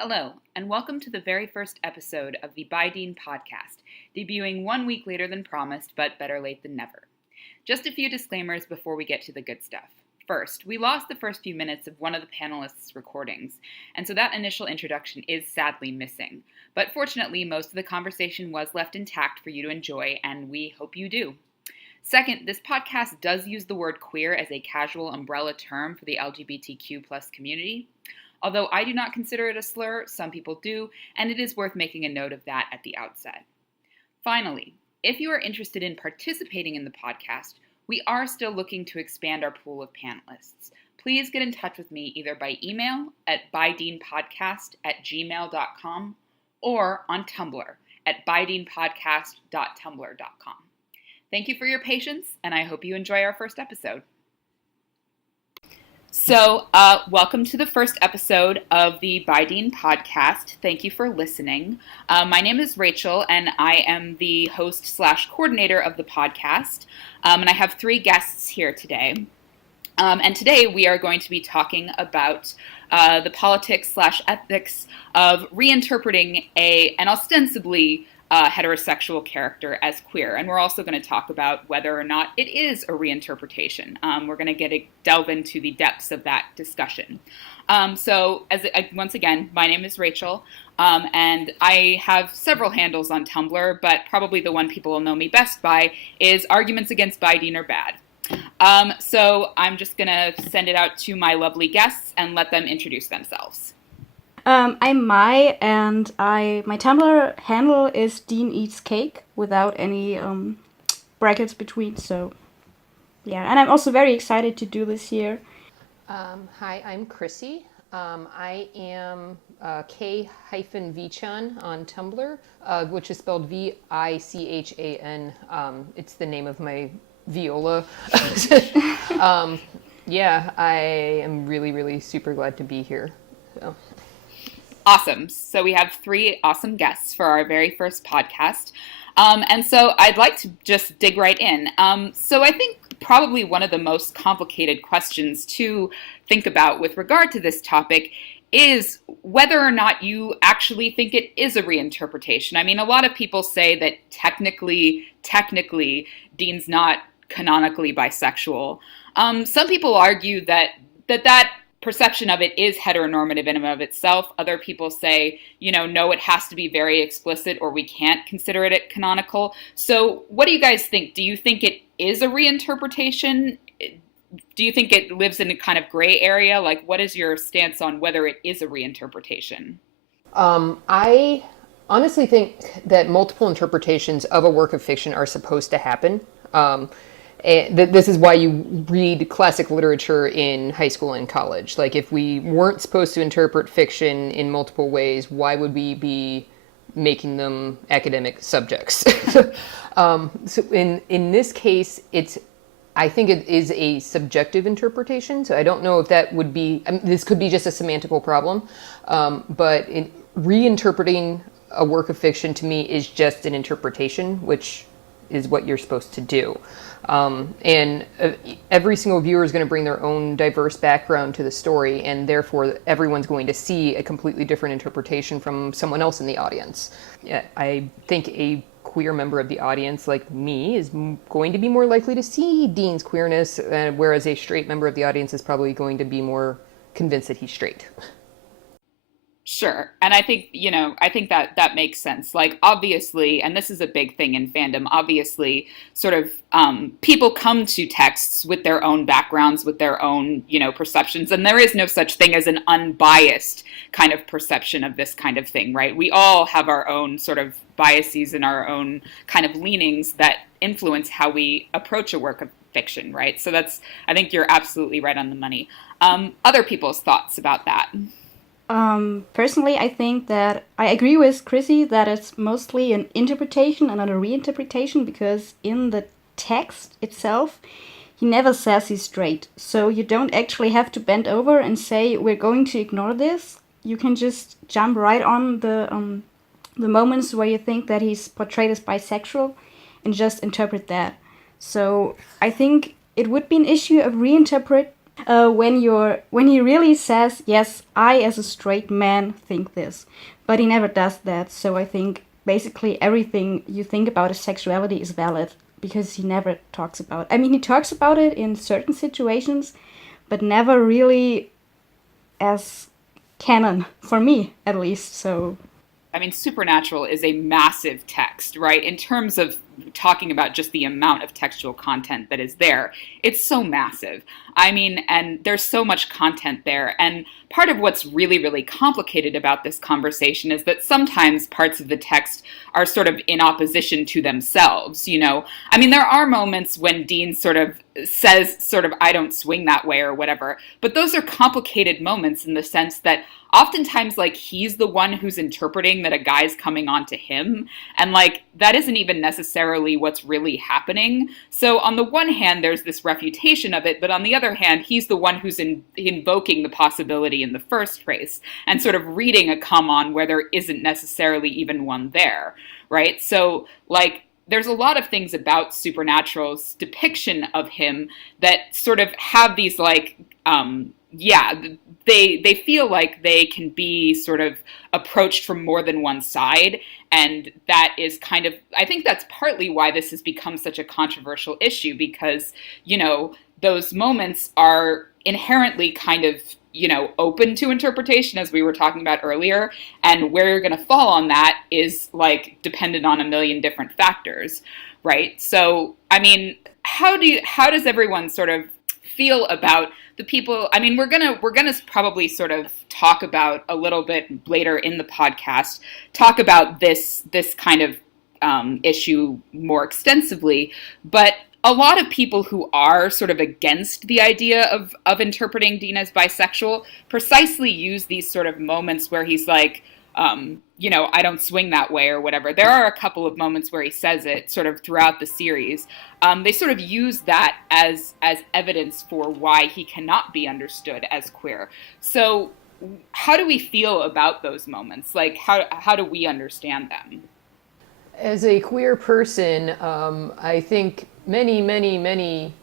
Hello, and welcome to the very first episode of the By Dean podcast, debuting 1 week later than promised, but better late than never. Just a few disclaimers before we get to the good stuff. First, we lost the first few minutes of one of the panelists' recordings, and so that initial introduction is sadly missing. But fortunately, most of the conversation was left intact for you to enjoy, and we hope you do. Second, this podcast does use the word queer as a casual umbrella term for the LGBTQ+ community. Although I do not consider it a slur, some people do, and it is worth making a note of that at the outset. Finally, if you are interested in participating in the podcast, we are still looking to expand our pool of panelists. Please get in touch with me either by email at bydeanpodcast@gmail.com or on Tumblr at bydeanpodcast.tumblr.com. Thank you for your patience, and I hope you enjoy our first episode. So, welcome to the first episode of the By Dean podcast. Thank you for listening. My name is Rachel, and I am the host/coordinator of the podcast. And I have 3 guests here today. And today we are going to be talking about the politics/ethics of reinterpreting an ostensibly heterosexual character as queer. And we're also going to talk about whether or not it is a reinterpretation. We're going to delve into the depths of that discussion. Once again, my name is Rachel, and I have several handles on Tumblr, but probably the one people will know me best by is Arguments Against By Dean Are Bad. So I'm just going to send it out to my lovely guests and let them introduce themselves. I'm Mai, and my Tumblr handle is Dean Eats Cake without any brackets between. So, yeah, and I'm also very excited to do this here. Hi, I'm Chrissy. I am K-Vichan on Tumblr, which is spelled Vichan. It's the name of my viola. Yeah, I am really, really super glad to be here. So. Awesome. So we have 3 awesome guests for our very first podcast. And so I'd like to just dig right in. So I think probably one of the most complicated questions to think about with regard to this topic is whether or not you actually think it is a reinterpretation. I mean, a lot of people say that technically, Dean's not canonically bisexual. Some people argue that perception of it is heteronormative in and of itself. Other people say, no, it has to be very explicit or we can't consider it canonical. So what do you guys think? Do you think it is a reinterpretation? Do you think it lives in a kind of gray area? Like, what is your stance on whether it is a reinterpretation? I honestly think that multiple interpretations of a work of fiction are supposed to happen. This is why you read classic literature in high school and college. Like, if we weren't supposed to interpret fiction in multiple ways, why would we be making them academic subjects? So in this case, I think it is a subjective interpretation. So I don't know if that would be, this could be just a semantical problem. But reinterpreting a work of fiction to me is just an interpretation, which is what you're supposed to do. And every single viewer is going to bring their own diverse background to the story, and therefore everyone's going to see a completely different interpretation from someone else in the audience. I think a queer member of the audience like me is going to be more likely to see Dean's queerness, whereas a straight member of the audience is probably going to be more convinced that he's straight. Sure. And I think, that makes sense. Like, obviously, and this is a big thing in fandom, obviously, sort of people come to texts with their own backgrounds, with their own, perceptions. And there is no such thing as an unbiased kind of perception of this kind of thing, right? We all have our own sort of biases and our own kind of leanings that influence how we approach a work of fiction, right? So I think you're absolutely right on the money. Other people's thoughts about that? Personally, I think that I agree with Chrissy that it's mostly an interpretation and not a reinterpretation, because in the text itself, he never says he's straight. So you don't actually have to bend over and say, we're going to ignore this. You can just jump right on the moments where you think that he's portrayed as bisexual and just interpret that. So I think it would be an issue of When he really says, yes, I as a straight man think this, but he never does that. So I think basically everything you think about his sexuality is valid because he never talks about. I mean, he talks about it in certain situations, but never really as canon for me, at least. So I mean, Supernatural is a massive text, right? In terms of talking about just the amount of textual content that is there, it's so massive. I mean, and there's so much content there. And part of what's really, really complicated about this conversation is that sometimes parts of the text are sort of in opposition to themselves, you know? I mean, there are moments when Dean sort of says, sort of, I don't swing that way or whatever, but those are complicated moments in the sense that oftentimes like he's the one who's interpreting that a guy's coming on to him, and like that isn't even necessarily what's really happening. So on the one hand there's this refutation of it, but on the other hand he's the one who's invoking the possibility in the first place and sort of reading a come on where there isn't necessarily even one there, right? So like there's a lot of things about Supernatural's depiction of him that sort of have these like yeah, they feel like they can be sort of approached from more than one side, and that is kind of, I think that's partly why this has become such a controversial issue, because you know those moments are inherently kind of, you know, open to interpretation, as we were talking about earlier, and where you're going to fall on that is like dependent on a million different factors, right? So I mean, how does everyone sort of feel about the people? I mean, we're gonna probably sort of talk about a little bit later in the podcast, talk about this kind of issue more extensively, but a lot of people who are sort of against the idea of interpreting Dean as bisexual precisely use these sort of moments where he's like, you know, I don't swing that way or whatever. There are a couple of moments where he says it sort of throughout the series. They sort of use that as evidence for why he cannot be understood as queer. So how do we feel about those moments? Like, how do we understand them? As a queer person, I think many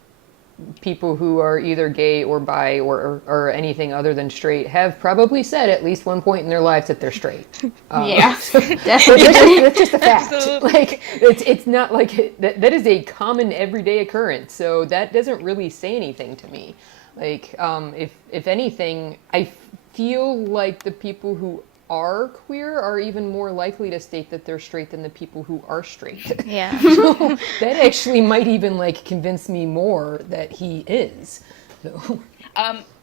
people who are either gay or bi or anything other than straight have probably said at least one point in their lives that they're straight. yeah, Definitely. That's just a fact. Absolutely. Like it's not like that is a common everyday occurrence. So that doesn't really say anything to me. Like if anything, I feel like the people who are queer are even more likely to state that they're straight than the people who are straight. Yeah. So that actually might even like convince me more that he is. So.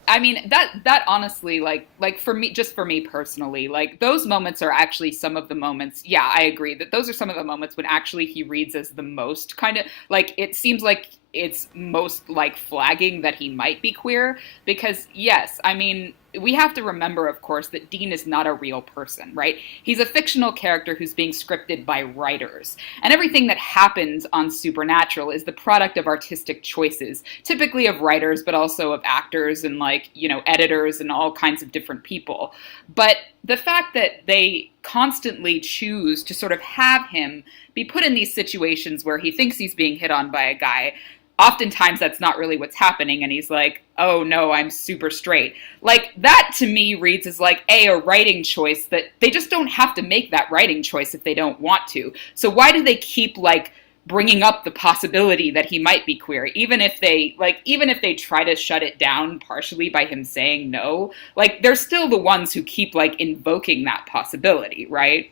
I mean, that honestly, like for me, just for me personally, like those moments are actually some of the moments. Yeah, I agree that those are some of the moments when actually he reads as the most kind of like, it seems like it's most like flagging that he might be queer, because yes, I mean, we have to remember, of course, that Dean is not a real person, right? He's a fictional character who's being scripted by writers. And everything that happens on Supernatural is the product of artistic choices, typically of writers, but also of actors and like, you know, editors and all kinds of different people. But the fact that they constantly choose to sort of have him be put in these situations where he thinks he's being hit on by a guy, oftentimes that's not really what's happening, and he's like, oh no, I'm super straight. Like, that to me reads as like a writing choice that they just don't have to make that writing choice if they don't want to. So why do they keep like bringing up the possibility that he might be queer, even if they try to shut it down partially by him saying no? Like, they're still the ones who keep like invoking that possibility, right?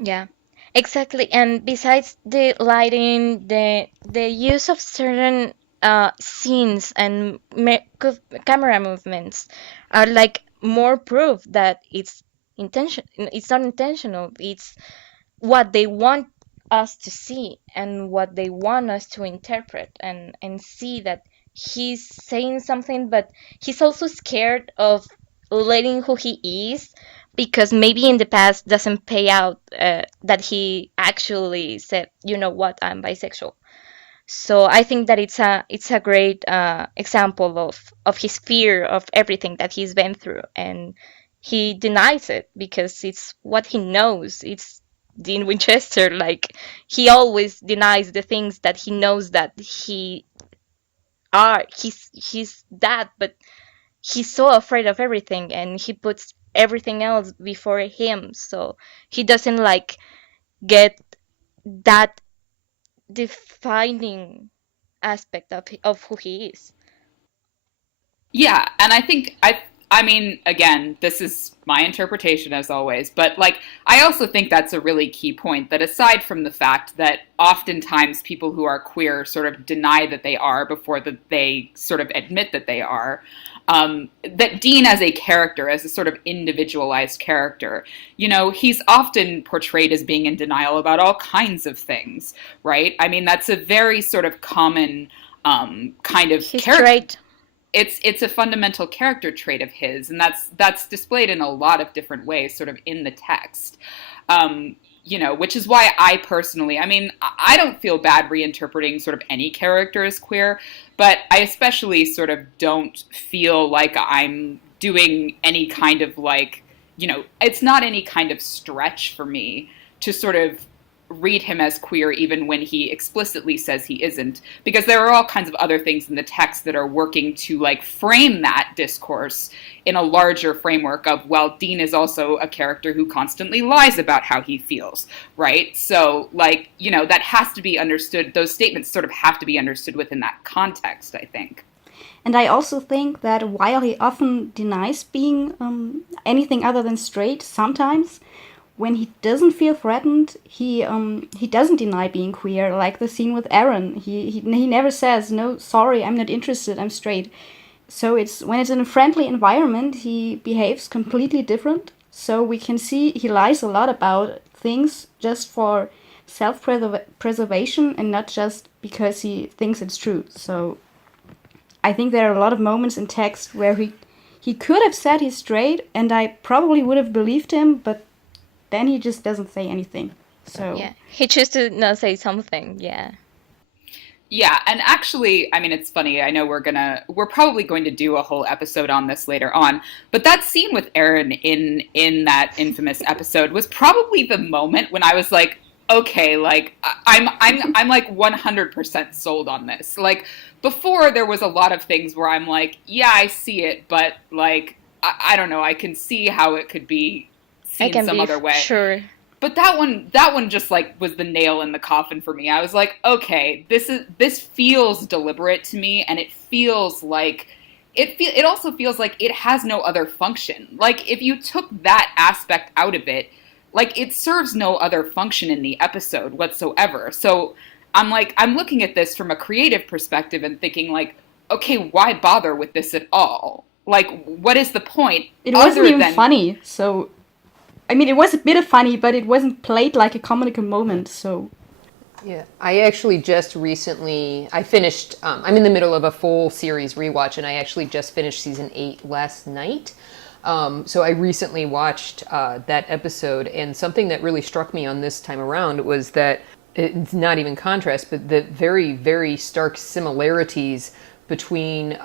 Yeah, exactly. And besides the lighting, the use of certain scenes and camera movements are like more proof that it's intention. It's not intentional. It's what they want us to see and what they want us to interpret and see that he's saying something, but he's also scared of letting who he is, because maybe in the past doesn't pay out, that he actually said, you know what, I'm bisexual. So I think that it's a great example of his fear of everything that he's been through, and he denies it because it's what he knows. It's Dean Winchester. Like, he always denies the things that he knows that he are. He's that, but he's so afraid of everything, and he puts everything else before him. So he doesn't like get that defining aspect of who he is. Yeah, and I mean again, this is my interpretation as always, but like I also think that's a really key point that aside from the fact that oftentimes people who are queer sort of deny that they are before that they sort of admit that they are, that Dean as a character, as a sort of individualized character, you know, he's often portrayed as being in denial about all kinds of things, right? I mean, that's a very sort of common kind of He's character. straight. It's a fundamental character trait of his, and that's displayed in a lot of different ways, sort of in the text. You know, which is why I personally, I mean, I don't feel bad reinterpreting sort of any character as queer, but I especially sort of don't feel like I'm doing any kind of like, you know, it's not any kind of stretch for me to sort of read him as queer even when he explicitly says he isn't, because there are all kinds of other things in the text that are working to like frame that discourse in a larger framework of, well, Dean is also a character who constantly lies about how he feels, right? So like, you know, that has to be understood, those statements sort of have to be understood within that context, I think. And I also think that while he often denies being anything other than straight, sometimes when he doesn't feel threatened, he doesn't deny being queer. Like the scene with Aaron, he never says no, sorry, I'm not interested, I'm straight. So it's when it's in a friendly environment, he behaves completely different. So we can see he lies a lot about things just for self-preservation and not just because he thinks it's true. So I think there are a lot of moments in text where he could have said he's straight, and I probably would have believed him, but then he just doesn't say anything. So Yeah, he chose to not say something. Yeah. Yeah, and actually, I mean, it's funny. I know we're probably going to do a whole episode on this later on, but that scene with Aaron in that infamous episode was probably the moment when I was like, okay, like I'm like 100% sold on this. Like before, there was a lot of things where I'm like, yeah, I see it, but like I don't know, I can see how it could be I seen can some be other way. sure. But that one just like was the nail in the coffin for me. I was like, okay, this feels deliberate to me, and it feels like it also feels like it has no other function. Like if you took that aspect out of it, like it serves no other function in the episode whatsoever. So I'm like I'm looking at this from a creative perspective and thinking like, okay, why bother with this at all? Like what is the point it wasn't other even than funny. So I mean, it was a bit of funny, but it wasn't played like a comical moment. So Yeah, I actually just recently I finished. I'm in the middle of a full series rewatch, and I actually just finished season 8 last night. So I recently watched that episode, and something that really struck me on this time around was that it's not even contrast, but the very, very stark similarities between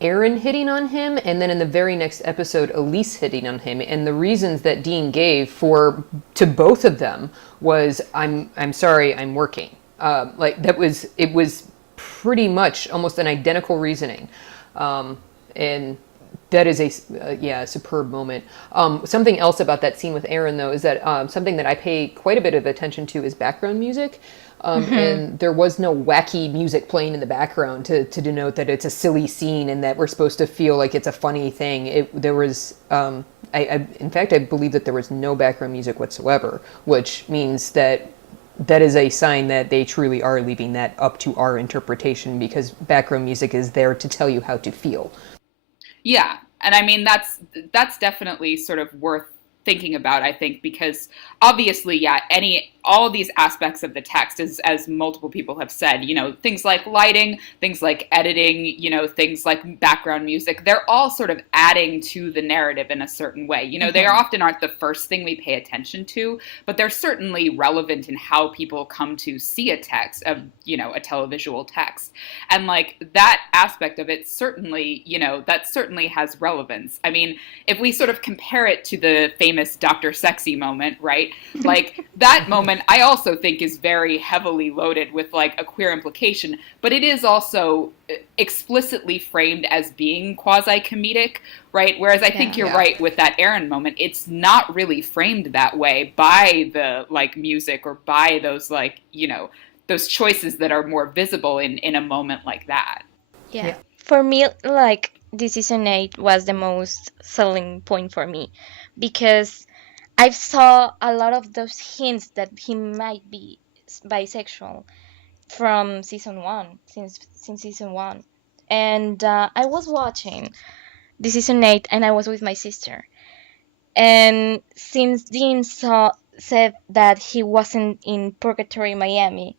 Aaron hitting on him, and then in the very next episode, Elise hitting on him. And the reasons that Dean gave for to both of them was, I'm sorry, I'm working. Like it was pretty much almost an identical reasoning, and that is a superb moment. Something else about that scene with Aaron, though, is that something that I pay quite a bit of attention to is background music. And there was no wacky music playing in the background to denote that it's a silly scene and that we're supposed to feel like it's a funny thing. There was, in fact, I believe that there was no background music whatsoever, which means that that is a sign that they truly are leaving that up to our interpretation, because background music is there to tell you how to feel. Yeah, and I mean that's definitely sort of worth thinking about, I think, because obviously, yeah, all of these aspects of the text, as multiple people have said, you know, things like lighting, things like editing, you know, things like background music, they're all sort of adding to the narrative in a certain way. You know, they often aren't the first thing we pay attention to, but they're certainly relevant in how people come to see a text of, you know, a televisual text. And like that aspect of it certainly, you know, that certainly has relevance. I mean, if we sort of compare it to the famous famous Dr. Sexy moment, right? Like that moment I also think is very heavily loaded with like a queer implication, but it is also explicitly framed as being quasi-comedic, right? Whereas I think you're right with that Aaron moment. It's not really framed that way by the like music or by those like, you know, those choices that are more visible in a moment like that. Yeah. For me, like this season 8 was the most selling point for me because I've saw a lot of those hints that he might be bisexual from season 1, since season 1. And I was watching the season 8 and I was with my sister. And since Dean said that he wasn't in Purgatory, Miami,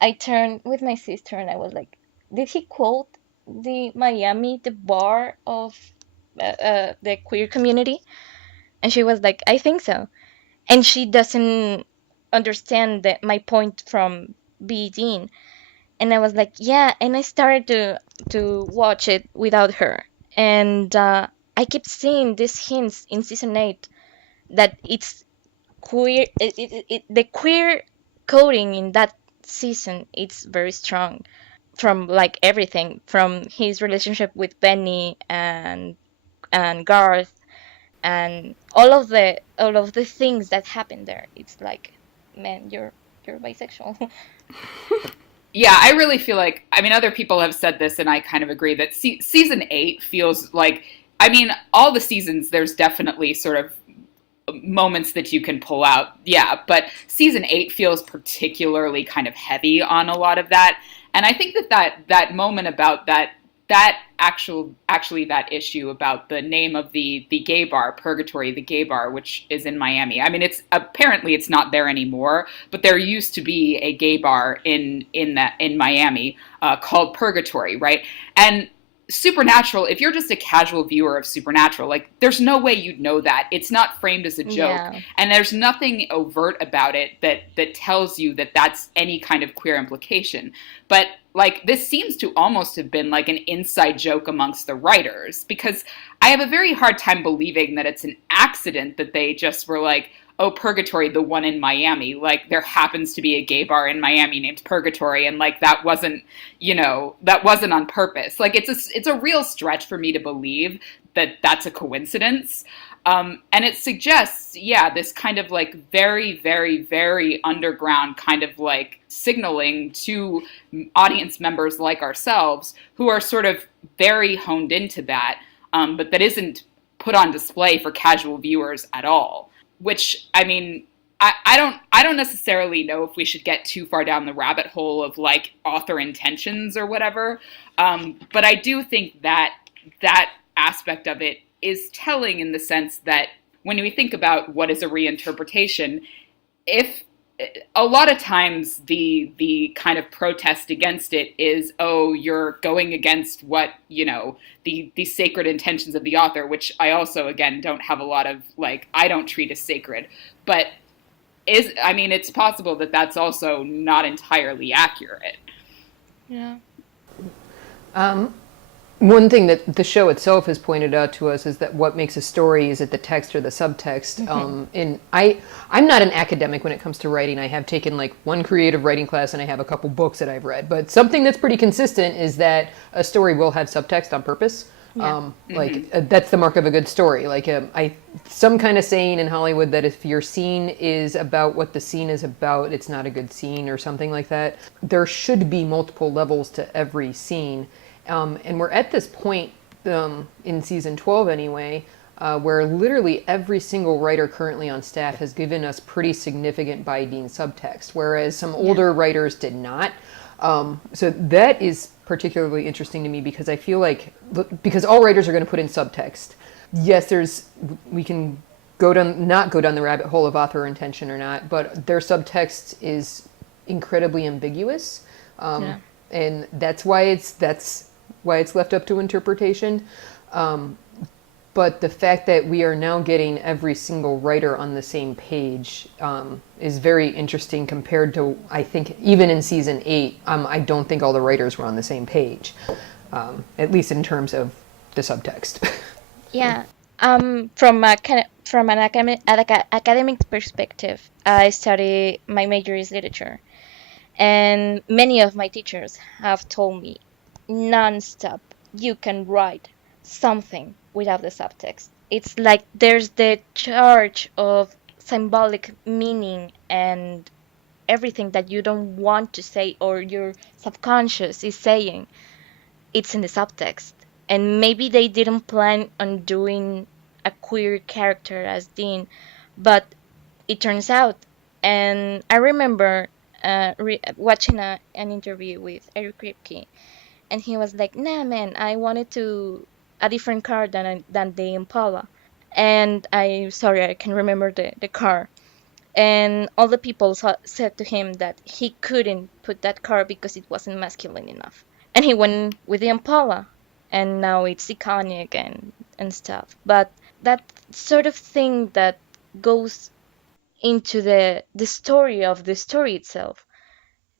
I turned with my sister and I was like, did he quote the Miami, the bar of the queer community? And she was like, I think so. And she doesn't understand my point from B. Dean. And I was like, yeah. And I started to watch it without her. And I kept seeing these hints in season 8 that it's queer. The queer coding in that season, it's very strong from like everything from his relationship with Benny and Garth and all of the things that happen there. It's like, man, you're bisexual. Yeah, I really feel like, I mean, other people have said this, and I kind of agree that season 8 feels like, I mean, all the seasons, there's definitely sort of moments that you can pull out. Yeah, but season 8 feels particularly kind of heavy on a lot of that. And I think that moment about that actually that issue about the name of the gay bar, Purgatory, the gay bar, which is in Miami. I mean, it's apparently it's not there anymore, but there used to be a gay bar in Miami called Purgatory, right? And Supernatural, if you're just a casual viewer of Supernatural, like there's no way you'd know that. It's not framed as a joke, and there's nothing overt about it that tells you that that's any kind of queer implication. But like this seems to almost have been like an inside joke amongst the writers, because I have a very hard time believing that it's an accident that they just were like, oh, Purgatory, the one in Miami. Like, there happens to be a gay bar in Miami named Purgatory, and, like, that wasn't, you know, that wasn't on purpose. Like, it's a real stretch for me to believe that that's a coincidence. And it suggests, yeah, this kind of, like, very, very, very underground kind of, like, signaling to audience members like ourselves who are sort of very honed into that, but that isn't put on display for casual viewers at all. Which, I mean, I don't necessarily know if we should get too far down the rabbit hole of like author intentions or whatever, but I do think that that aspect of it is telling in the sense that when we think about what is a reinterpretation, if a lot of times the kind of protest against it is, oh, you're going against what, you know, the sacred intentions of the author, which I also, again, don't have a lot of, like, I don't treat as sacred. But I mean, it's possible that that's also not entirely accurate. Yeah. One thing that the show itself has pointed out to us is that what makes a story, is it the text or the subtext? Mm-hmm. And I'm not an academic when it comes to writing. I have taken like one creative writing class and I have a couple books that I've read. But something that's pretty consistent is that a story will have subtext on purpose. Yeah. That's the mark of a good story. Like some kind of saying in Hollywood that if your scene is about what the scene is about, it's not a good scene or something like that. There should be multiple levels to every scene. And we're at this point in season 12 anyway, where literally every single writer currently on staff has given us pretty significant by Dean subtext, whereas some older writers did not. So that is particularly interesting to me because I feel like, because all writers are going to put in subtext. Yes, we can not go down the rabbit hole of author intention or not, but their subtext is incredibly ambiguous. And that's why it's left up to interpretation. But the fact that we are now getting every single writer on the same page is very interesting compared to, I think, even in season 8, I don't think all the writers were on the same page, at least in terms of the subtext. Yeah. From from an academic perspective, I study, my major is literature, and many of my teachers have told me non-stop, you can write something without the subtext. It's like there's the charge of symbolic meaning and everything that you don't want to say or your subconscious is saying, it's in the subtext. And maybe they didn't plan on doing a queer character as Dean, but it turns out. And I remember watching an interview with Eric Kripke, and he was like, "Nah, man, I wanted to a different car than the Impala." And I sorry, I can remember the car. And all the people said to him that he couldn't put that car because it wasn't masculine enough. And he went with the Impala, and now it's iconic and stuff. But that sort of thing that goes into the story of the story itself.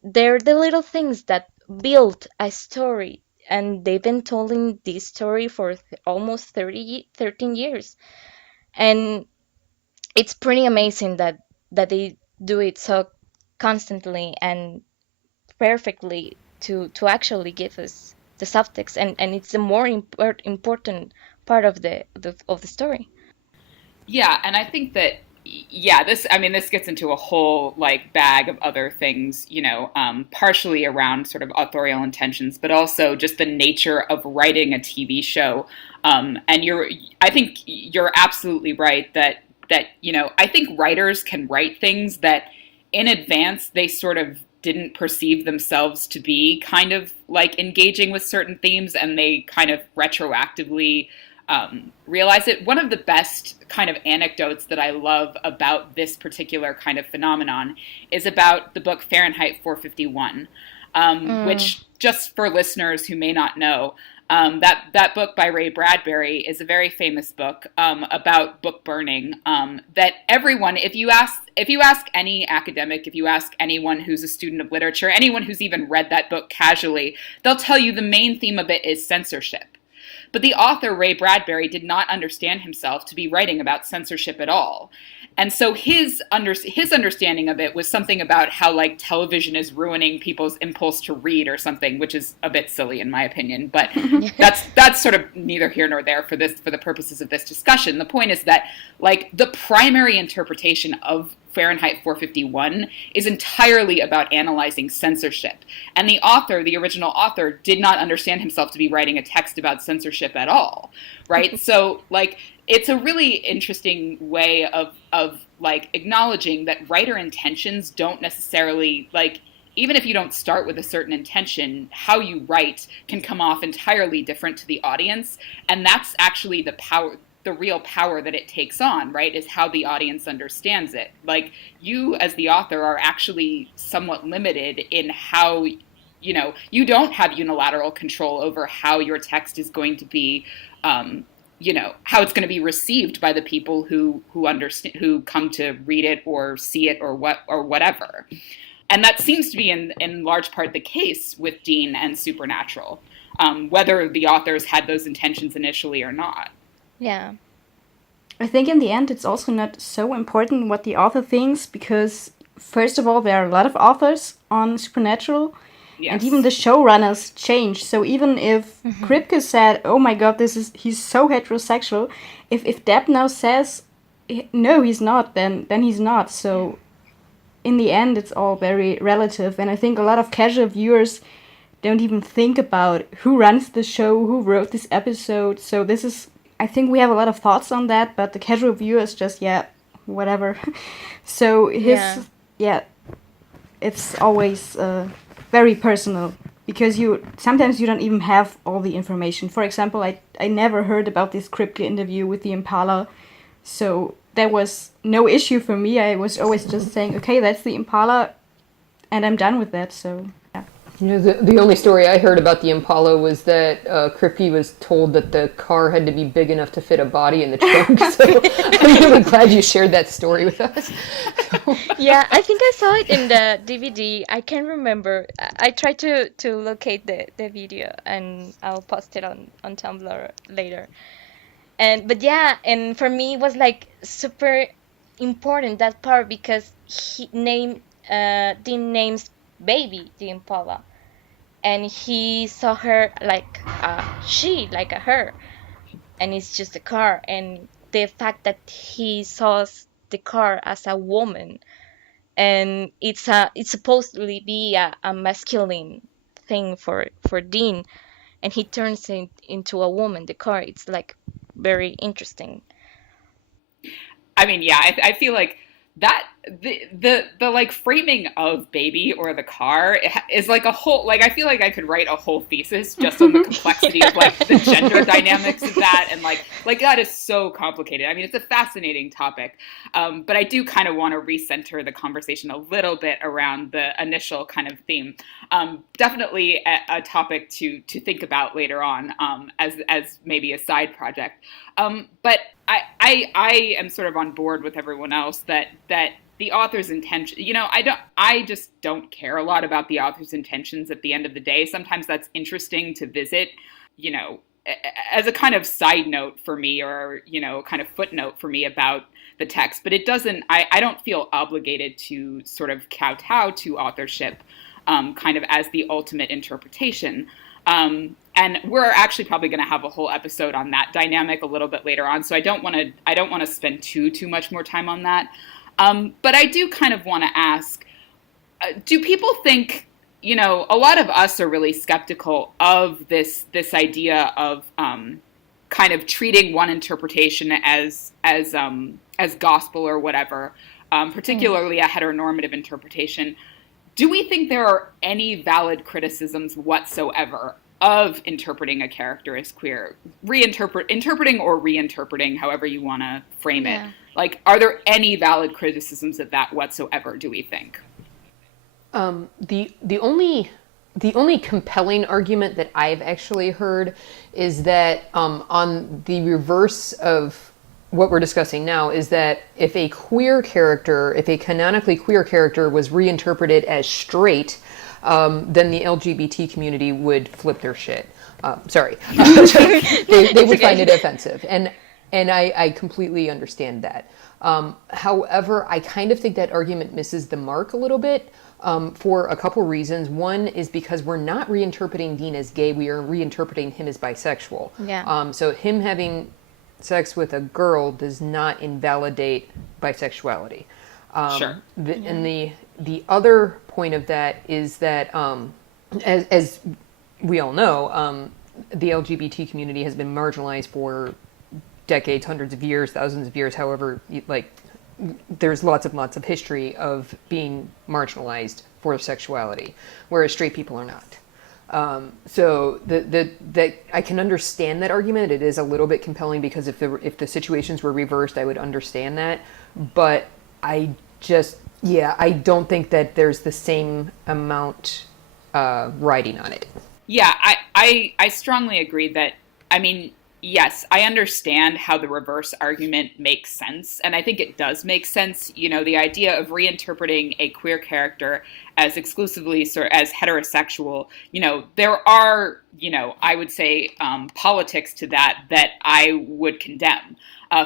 They're the little things that build a story, and they've been telling this story for almost 13 years. And it's pretty amazing that they do it so constantly and perfectly to actually give us the subtext, and it's the more important part of the story. Yeah, and I think that this gets into a whole like bag of other things, partially around sort of authorial intentions, but also just the nature of writing a TV show. And I think you're absolutely right that I think writers can write things that in advance they sort of didn't perceive themselves to be kind of like engaging with certain themes, and they kind of retroactively realize it. One of the best kind of anecdotes that I love about this particular kind of phenomenon is about the book Fahrenheit 451, which, just for listeners who may not know, that book by Ray Bradbury is a very famous book about book burning. That everyone, if you ask any academic, if you ask anyone who's a student of literature, anyone who's even read that book casually, they'll tell you the main theme of it is censorship. But the author, Ray Bradbury, did not understand himself to be writing about censorship at all. And so his understanding of it was something about how like television is ruining people's impulse to read or something, which is a bit silly in my opinion. But that's sort of neither here nor there for the purposes of this discussion. The point is that like the primary interpretation of Fahrenheit 451 is entirely about analyzing censorship. And the author, the original author, did not understand himself to be writing a text about censorship at all, right? So, like, it's a really interesting way of like acknowledging that writer intentions don't necessarily, like, even if you don't start with a certain intention, how you write can come off entirely different to the audience. And that's actually the real power that it takes on, right, is how the audience understands it. Like, you as the author are actually somewhat limited in how, you don't have unilateral control over how your text is going to be, how it's going to be received by the people who understand, who come to read it or see it or whatever. And that seems to be in large part the case with Dean and Supernatural, whether the authors had those intentions initially or not. Yeah. I think in the end it's also not so important what the author thinks, because first of all there are a lot of authors on Supernatural. Yes. And even the showrunners change. So even if Kripke said, "Oh my God, he's so heterosexual," if Deb now says, "No, he's not," then he's not. So in the end, it's all very relative. And I think a lot of casual viewers don't even think about who runs the show, who wrote this episode. So I think we have a lot of thoughts on that, but the casual viewer is just, whatever. So it's always very personal, because sometimes you don't even have all the information. For example, I never heard about this Kripke interview with the Impala, so there was no issue for me. I was always just saying, okay, that's the Impala, and I'm done with that, so yeah. The only story I heard about the Impala was that Kripke was told that the car had to be big enough to fit a body in the trunk. So I'm really glad you shared that story with us. Yeah, I think I saw it in the DVD. I can't remember. I tried to locate the video, and I'll post it on Tumblr later. But yeah, and for me it was like super important that part because he named Dean names baby Dean Paula, and he saw her like she, like a her, and it's just a car. And the fact that he saw the car as a woman, and it's supposedly be a masculine thing for Dean, and he turns it into a woman, the car. It's like very interesting. I mean, yeah, I feel like that the like framing of baby or the car is like a whole, like I feel like I could write a whole thesis just on the complexity of like the gender dynamics of that, and like that is so complicated. I mean, it's a fascinating topic, but I do kind of want to recenter the conversation a little bit around the initial kind of theme. Definitely a topic to think about later on, as maybe a side project. But I am sort of on board with everyone else that the author's intention, I just don't care a lot about the author's intentions at the end of the day. Sometimes that's interesting to visit, you know, as a kind of side note for me, or, kind of footnote for me about the text, but it doesn't, I don't feel obligated to sort of kowtow to authorship, kind of as the ultimate interpretation. And we're actually probably going to have a whole episode on that dynamic a little bit later on, so I don't want to spend too much more time on that. But I do kind of want to ask, do people think, a lot of us are really skeptical of this idea of kind of treating one interpretation as gospel or whatever, particularly a heteronormative interpretation. Do we think there are any valid criticisms whatsoever of interpreting a character as queer, interpreting or reinterpreting, however you want to frame it? Like, are there any valid criticisms of that whatsoever, do we think? The only compelling argument that I've actually heard is that on the reverse of what we're discussing now, is that if a canonically queer character was reinterpreted as straight, then the LGBT community would flip their shit. Sorry. They would find it offensive. And I completely understand that. However, I kind of think that argument misses the mark a little bit, for a couple reasons. One is because we're not reinterpreting Dean as gay, we are reinterpreting him as bisexual. Yeah. So him having sex with a girl does not invalidate bisexuality. Sure. And the other point of that is that, as we all know, the LGBT community has been marginalized for decades, hundreds of years, thousands of years, however, there's lots of history of being marginalized for sexuality, whereas straight people are not. So that I can understand that argument. It is a little bit compelling because if the situations were reversed, I would understand that. But I don't think that there's the same amount riding on it. Yeah, I strongly agree that, I mean, yes, I understand how the reverse argument makes sense, and I think it does make sense. The idea of reinterpreting a queer character as exclusively as heterosexual, there are, I would say, politics to that I would condemn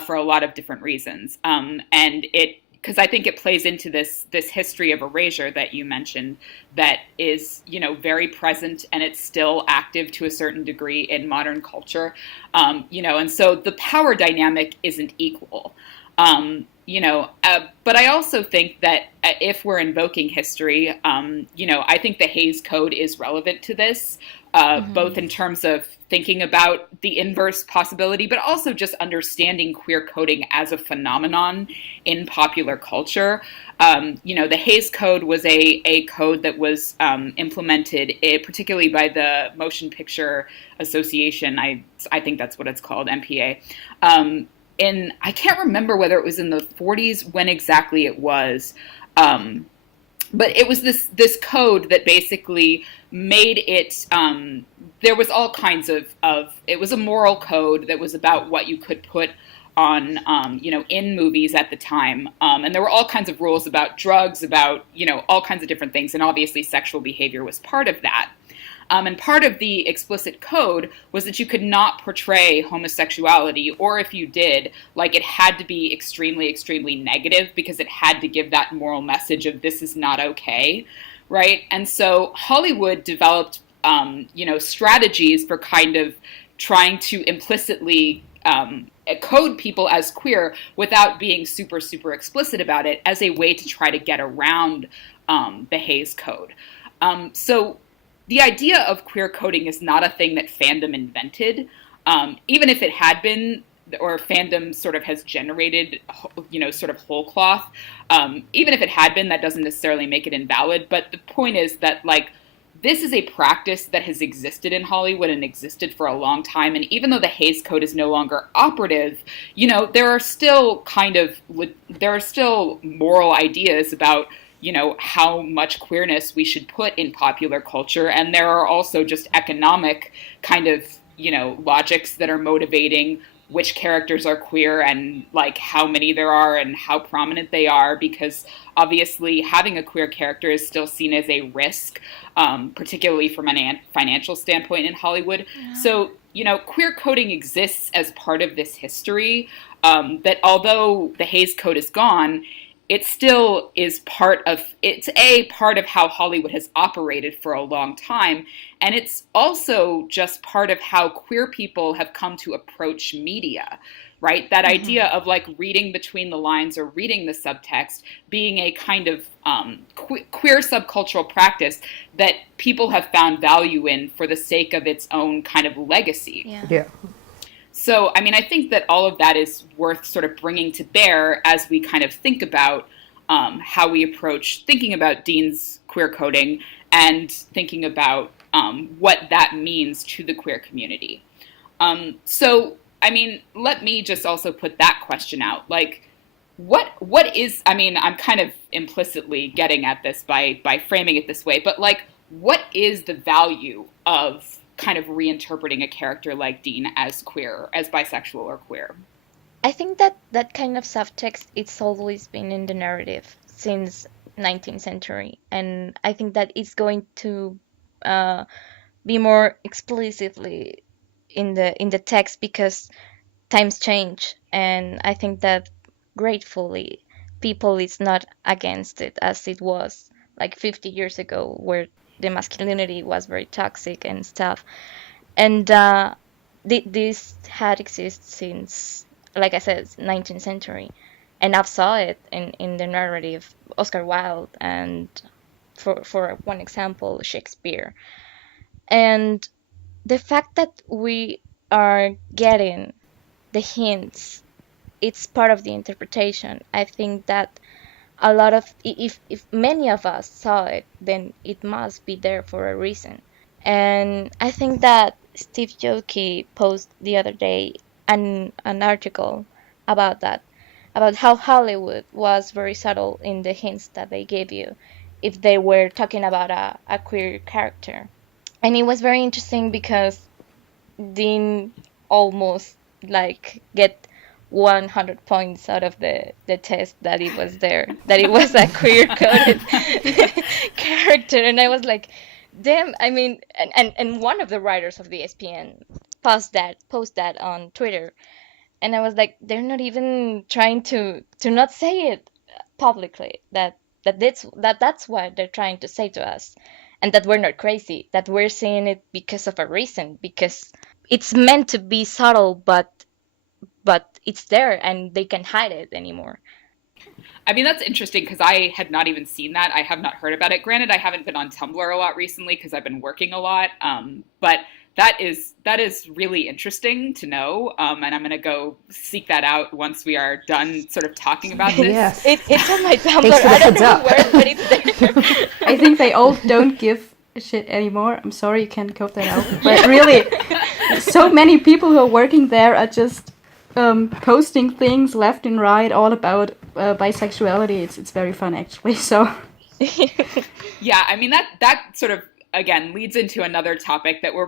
for a lot of different reasons. Because I think it plays into this history of erasure that you mentioned that is, very present, and it's still active to a certain degree in modern culture, and so the power dynamic isn't equal, but I also think that if we're invoking history, I think the Hays Code is relevant to this, both in terms of thinking about the inverse possibility, but also just understanding queer coding as a phenomenon in popular culture. The Hays Code was a code that was implemented, particularly by the Motion Picture Association. I think that's what it's called, MPA. And I can't remember whether it was in the 40s, when exactly it was. But it was this code that basically made it, there was all kinds of, it was a moral code that was about what you could put on, in movies at the time. And there were all kinds of rules about drugs, about, all kinds of different things. And obviously sexual behavior was part of that. And part of the explicit code was that you could not portray homosexuality, or if you did, like it had to be extremely, extremely negative because it had to give that moral message of this is not okay, right? And so Hollywood developed, strategies for kind of trying to implicitly code people as queer without being super, super explicit about it as a way to try to get around the Hays Code. So the idea of queer coding is not a thing that fandom invented, even if it had been, or fandom sort of has generated, sort of whole cloth. Even if it had been, that doesn't necessarily make it invalid. But the point is that, like, this is a practice that has existed in Hollywood and existed for a long time. And even though the Hays Code is no longer operative, there are still moral ideas about, how much queerness we should put in popular culture. And there are also just economic kind of, logics that are motivating which characters are queer and like how many there are and how prominent they are, because obviously having a queer character is still seen as a risk, particularly from a financial standpoint in Hollywood. Yeah. So, queer coding exists as part of this history, that although the Hays Code is gone, it still is it's a part of how Hollywood has operated for a long time. And it's also just part of how queer people have come to approach media, right? That idea of like reading between the lines or reading the subtext being a kind of queer subcultural practice that people have found value in for the sake of its own kind of legacy. Yeah. So, I mean, I think that all of that is worth sort of bringing to bear as we kind of think about how we approach thinking about Dean's queer coding and thinking about what that means to the queer community. So, I mean, let me just also put that question out. Like, what is, I mean, I'm kind of implicitly getting at this by framing it this way, but like, what is the value of kind of reinterpreting a character like Dean as queer, as bisexual or queer? I think that kind of subtext, it's always been in the narrative since 19th century, and I think that it's going to be more explicitly in the text because times change, and I think that gratefully people is not against it as it was like 50 years ago, where the masculinity was very toxic and stuff. And this had existed since, like I said, 19th century. And I've saw it in the narrative, Oscar Wilde, and for one example, Shakespeare. And the fact that we are getting the hints, it's part of the interpretation. I think that a lot of, if many of us saw it, then it must be there for a reason. And I think that Steve Joki posted the other day an article about that, about how Hollywood was very subtle in the hints that they gave you if they were talking about a queer character. And it was very interesting because Dean almost like get 100 points out of the test that it was there, that it was a queer coded character. And I was like, damn, I mean, and one of the writers of the ESPN post that on Twitter. And I was like, they're not even trying to not say it publicly, that's what they're trying to say to us. And that we're not crazy, that we're saying it because of a reason, because it's meant to be subtle, but it's there and they can't hide it anymore. I mean, that's interesting because I had not even seen that. I have not heard about it. Granted, I haven't been on Tumblr a lot recently because I've been working a lot. But that is really interesting to know. And I'm going to go seek that out once we are done sort of talking about this. Yes. It's on my Tumblr. I don't know where, but it's there. I think they all don't give a shit anymore. I'm sorry you can't code that out. But really, so many people who are working there are just posting things left and right all about bisexuality. It's very fun, actually. So yeah, I mean, that sort of again leads into another topic that we're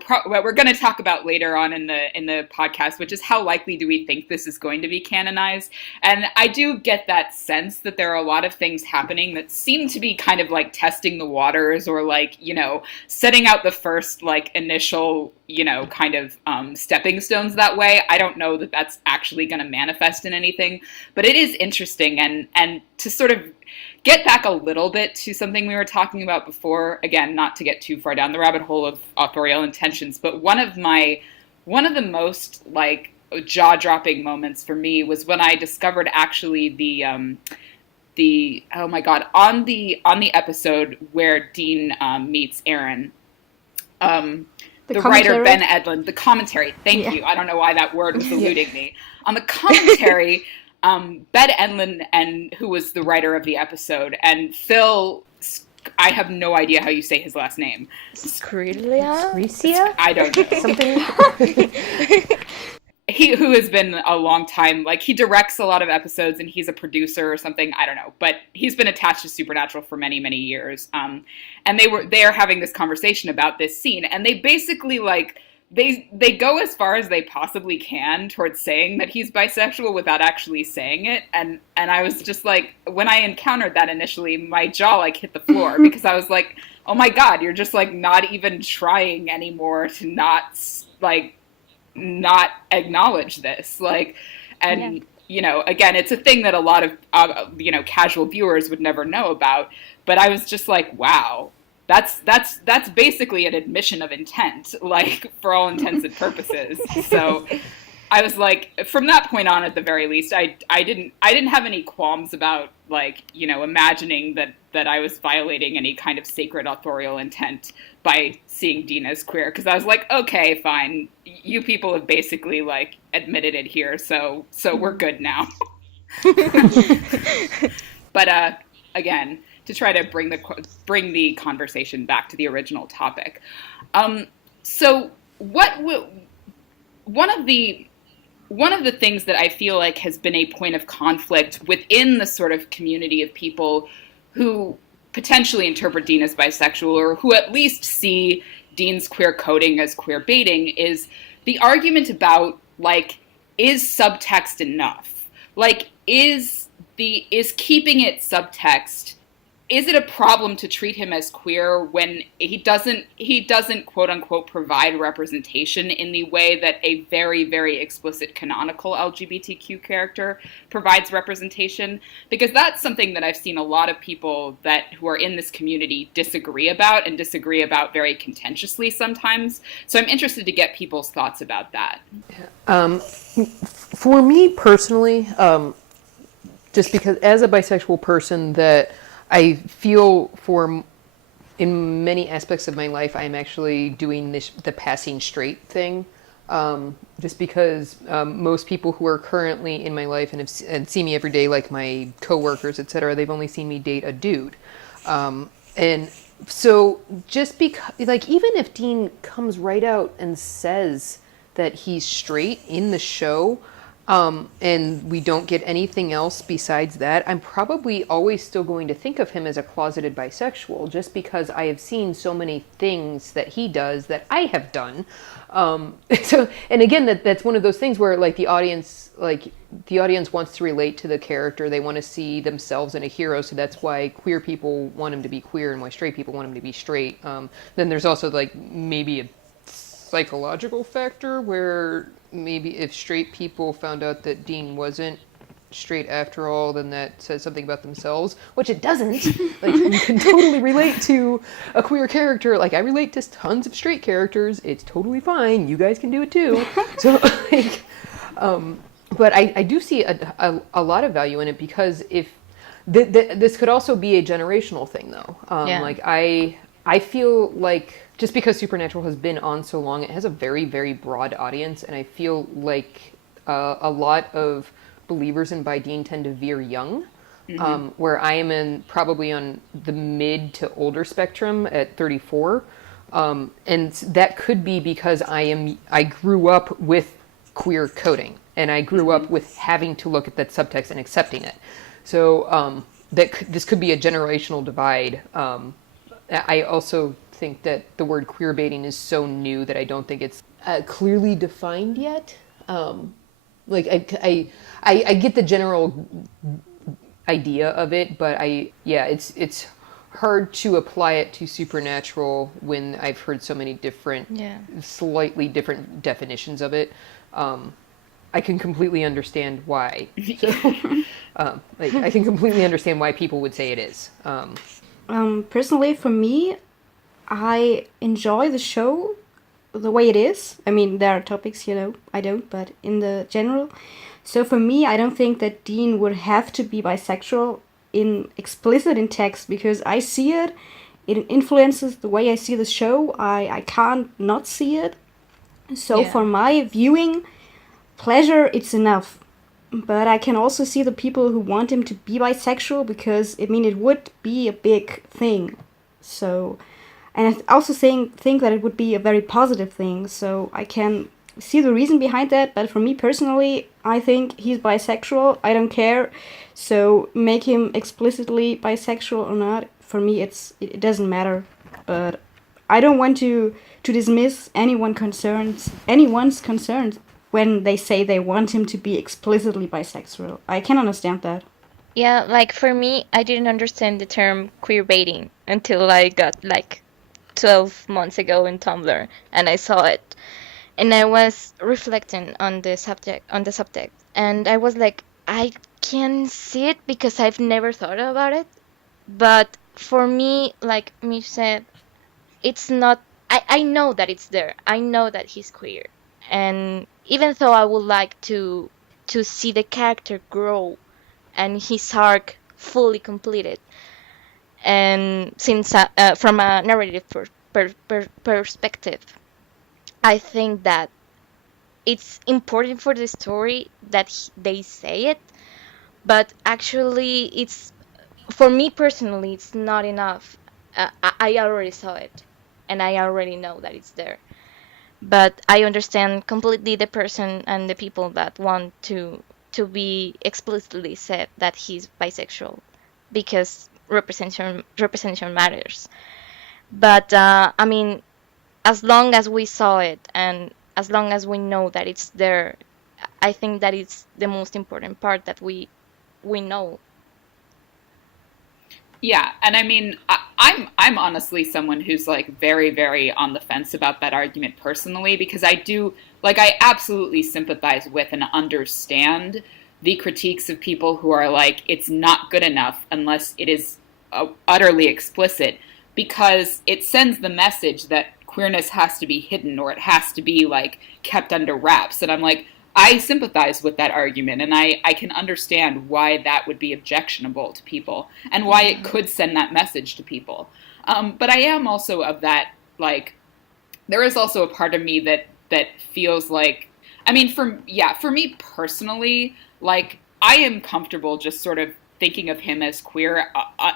going to talk about later on in the podcast, which is how likely do we think this is going to be canonized. And I do get that sense that there are a lot of things happening that seem to be kind of like testing the waters, or like, you know, setting out the first like initial, you know, kind of stepping stones that way. I don't know that that's actually going to manifest in anything, but it is interesting. And to sort of get back a little bit to something we were talking about before, again, not to get too far down the rabbit hole of authorial intentions, but one of the most like jaw-dropping moments for me was when I discovered actually the oh my god, on the episode where Dean meets Aaron, the writer Ben Edlund, the commentary. Thank you. I don't know why that word was eluding me. On the commentary, Ben Edlund, and who was the writer of the episode, and Phil, I have no idea how you say his last name. Scricia? I don't know. Something. Who has been a long time, like he directs a lot of episodes and he's a producer or something, I don't know, but he's been attached to Supernatural for many, many years. And they are having this conversation about this scene, and they basically like, they go as far as they possibly can towards saying that he's bisexual without actually saying it. And I was just like, when I encountered that initially, my jaw like hit the floor because I was like, oh my God, you're just like not even trying anymore to not acknowledge this. Like, and, you know, again, it's a thing that a lot of, you know, casual viewers would never know about. But I was just like, wow. That's basically an admission of intent, like for all intents and purposes. So I was like, from that point on, at the very least, I didn't have any qualms about like, you know, imagining that I was violating any kind of sacred authorial intent by seeing Dean as queer, because I was like, okay, fine, you people have basically like admitted it here, so we're good now. But again, to try to bring the conversation back to the original topic. So one of the things that I feel like has been a point of conflict within the sort of community of people who potentially interpret Dean as bisexual, or who at least see Dean's queer coding as queer baiting, is the argument about like, is subtext enough? Like, is keeping it subtext, is it a problem to treat him as queer when he doesn't quote unquote provide representation in the way that a very, very explicit canonical LGBTQ character provides representation? Because that's something that I've seen a lot of people who are in this community disagree about, and disagree about very contentiously sometimes. So I'm interested to get people's thoughts about that. For me personally, just because as a bisexual person that I feel in many aspects of my life, I'm actually doing the passing straight thing. Just because most people who are currently in my life and see me every day, like my coworkers, etc., they've only seen me date a dude. And so just because, like, even if Dean comes right out and says that he's straight in the show, and we don't get anything else besides that, I'm probably always still going to think of him as a closeted bisexual, just because I have seen so many things that he does that I have done. So, and again, that's one of those things where the audience wants to relate to the character. They want to see themselves in a hero. So that's why queer people want him to be queer and why straight people want him to be straight. Then there's also maybe a psychological factor where maybe if straight people found out that Dean wasn't straight after all, then that says something about themselves, which it doesn't. You can totally relate to a queer character. I relate to tons of straight characters. It's totally fine. You guys can do it too. So but I do see a lot of value in it, because if this could also be a generational thing though. I feel like just because Supernatural has been on so long, it has a very, very broad audience, and I feel like a lot of believers in By Dean tend to veer young, where I am probably on the mid to older spectrum at 34, and that could be because I grew up with queer coding, and I grew up with having to look at that subtext and accepting it. So this could be a generational divide. I also think that the word queer baiting is so new that I don't think it's clearly defined yet. Like I get the general idea of it, but it's hard to apply it to Supernatural when I've heard so many different, Yeah. slightly different definitions of it. I can completely understand why. So, like, I can completely understand why people would say it is. Personally, for me, I enjoy the show the way it is. I mean, there are topics, I don't, but in the general. So for me, I don't think that Dean would have to be bisexual in explicit in text because I see it. It influences the way I see the show. I can't not see it. So Yeah. for my viewing pleasure, it's enough. But I can also see the people who want him to be bisexual because, I mean, it would be a big thing. So, and I also think that it would be a very positive thing. So I can see the reason behind that. But for me personally, I think he's bisexual. I don't care. So make him explicitly bisexual or not, for me, it doesn't matter. But I don't want to dismiss anyone's concerns when they say they want him to be explicitly bisexual. I can understand that. Yeah, like for me, I didn't understand the term queer baiting until I got like 12 months ago in Tumblr and I saw it. And I was reflecting on the subject, and I was like, I can see it because I've never thought about it. But for me, like Mish said, it's not. I know that it's there. I know that he's queer, and even though I would like to see the character grow and his arc fully completed, and since from a narrative perspective, I think that it's important for the story that they say it, but actually, it's for me personally, it's not enough. I already saw it, and I already know that it's there. But I understand completely the person and the people that want to be explicitly said that he's bisexual because representation matters. But I mean, as long as we saw it and as long as we know that it's there, I think that it's the most important part that we know. Yeah, and I mean, I'm honestly someone who's like very, very on the fence about that argument personally because I absolutely sympathize with and understand the critiques of people who are like it's not good enough unless it is utterly explicit because it sends the message that queerness has to be hidden or it has to be like kept under wraps, and I'm like I sympathize with that argument, and I can understand why that would be objectionable to people and why it could send that message to people. But I am also of that, like, there is also a part of me that feels like, I mean, for me personally, like, I am comfortable just sort of thinking of him as queer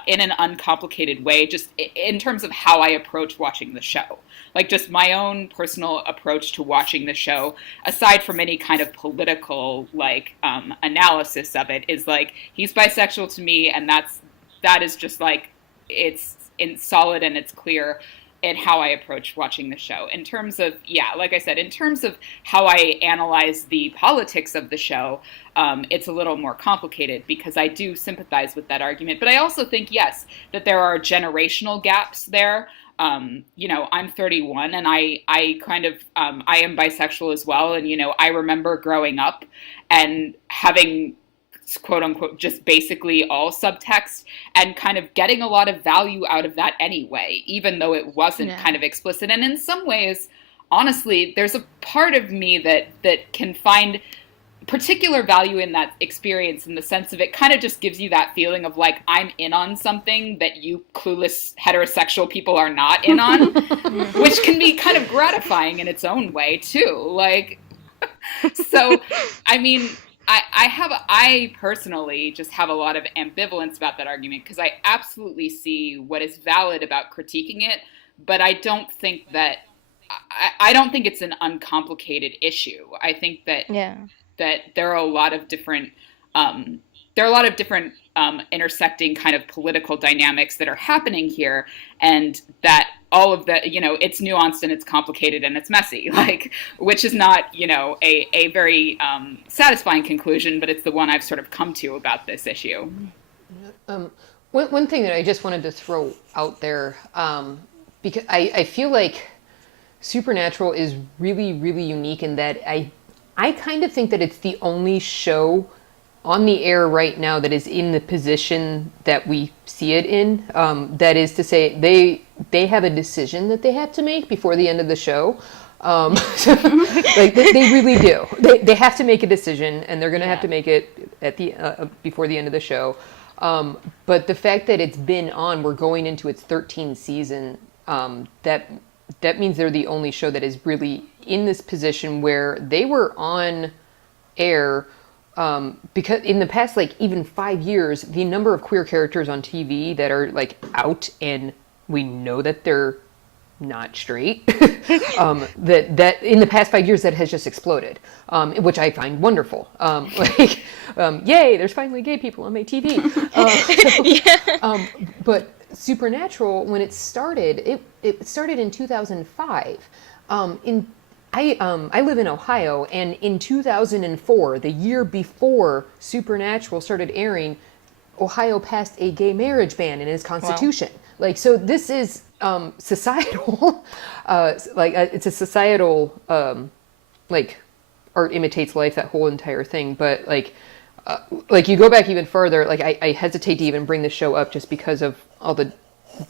in an uncomplicated way, just in terms of how I approach watching the show. Like, just my own personal approach to watching the show, aside from any kind of political, like, analysis of it, is like, he's bisexual to me, and that is just like, it's solid and it's clear in how I approach watching the show. In terms of, yeah, like I said, in terms of how I analyze the politics of the show, it's a little more complicated because I do sympathize with that argument. But I also think, yes, that there are generational gaps there. I'm 31 and I kind of, I am bisexual as well. And, I remember growing up and having quote unquote just basically all subtext and kind of getting a lot of value out of that anyway, even though it wasn't kind of explicit. And in some ways, honestly, there's a part of me that can find particular value in that experience in the sense of it kind of just gives you that feeling of like I'm in on something that you clueless heterosexual people are not in on, which can be kind of gratifying in its own way too. Like, so, I mean, I personally just have a lot of ambivalence about that argument because I absolutely see what is valid about critiquing it, but I don't think I don't think it's an uncomplicated issue. I think that there are a lot of different intersecting kind of political dynamics that are happening here, and that all of the, it's nuanced and it's complicated and it's messy, like, which is not, a very satisfying conclusion, but it's the one I've sort of come to about this issue. One thing that I just wanted to throw out there, because I feel like Supernatural is really, really unique in that I kind of think that it's the only show on the air right now that is in the position that we see it in. That is to say, they have a decision that they have to make before the end of the show. Like they really do. They have to make a decision, and they're going to have to make it at the before the end of the show. But the fact that it's been on, we're going into its 13th season. That means they're the only show that is really in this position where they were on air. Because in the past, like even 5 years, the number of queer characters on TV that are like out and we know that they're not straight, that in the past 5 years that has just exploded, which I find wonderful. Yay, there's finally gay people on my TV. But Supernatural, when it started, it started in 2005. I live in Ohio, and in 2004, the year before Supernatural started airing, Ohio passed a gay marriage ban in its constitution. Wow. Like, so this is societal, it's a societal, art imitates life, that whole entire thing. But you go back even further, like I hesitate to even bring the show up just because of all the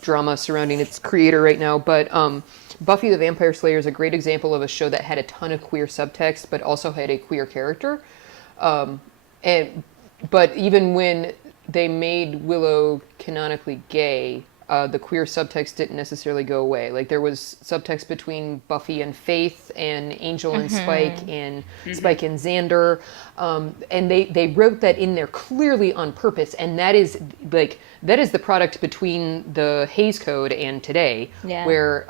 drama surrounding its creator right now. But Buffy the Vampire Slayer is a great example of a show that had a ton of queer subtext, but also had a queer character. But even when they made Willow canonically gay, the queer subtext didn't necessarily go away. Like there was subtext between Buffy and Faith, and Angel and Spike, and Spike and Xander, and they wrote that in there clearly on purpose. And that is the product between the Hays Code and today, where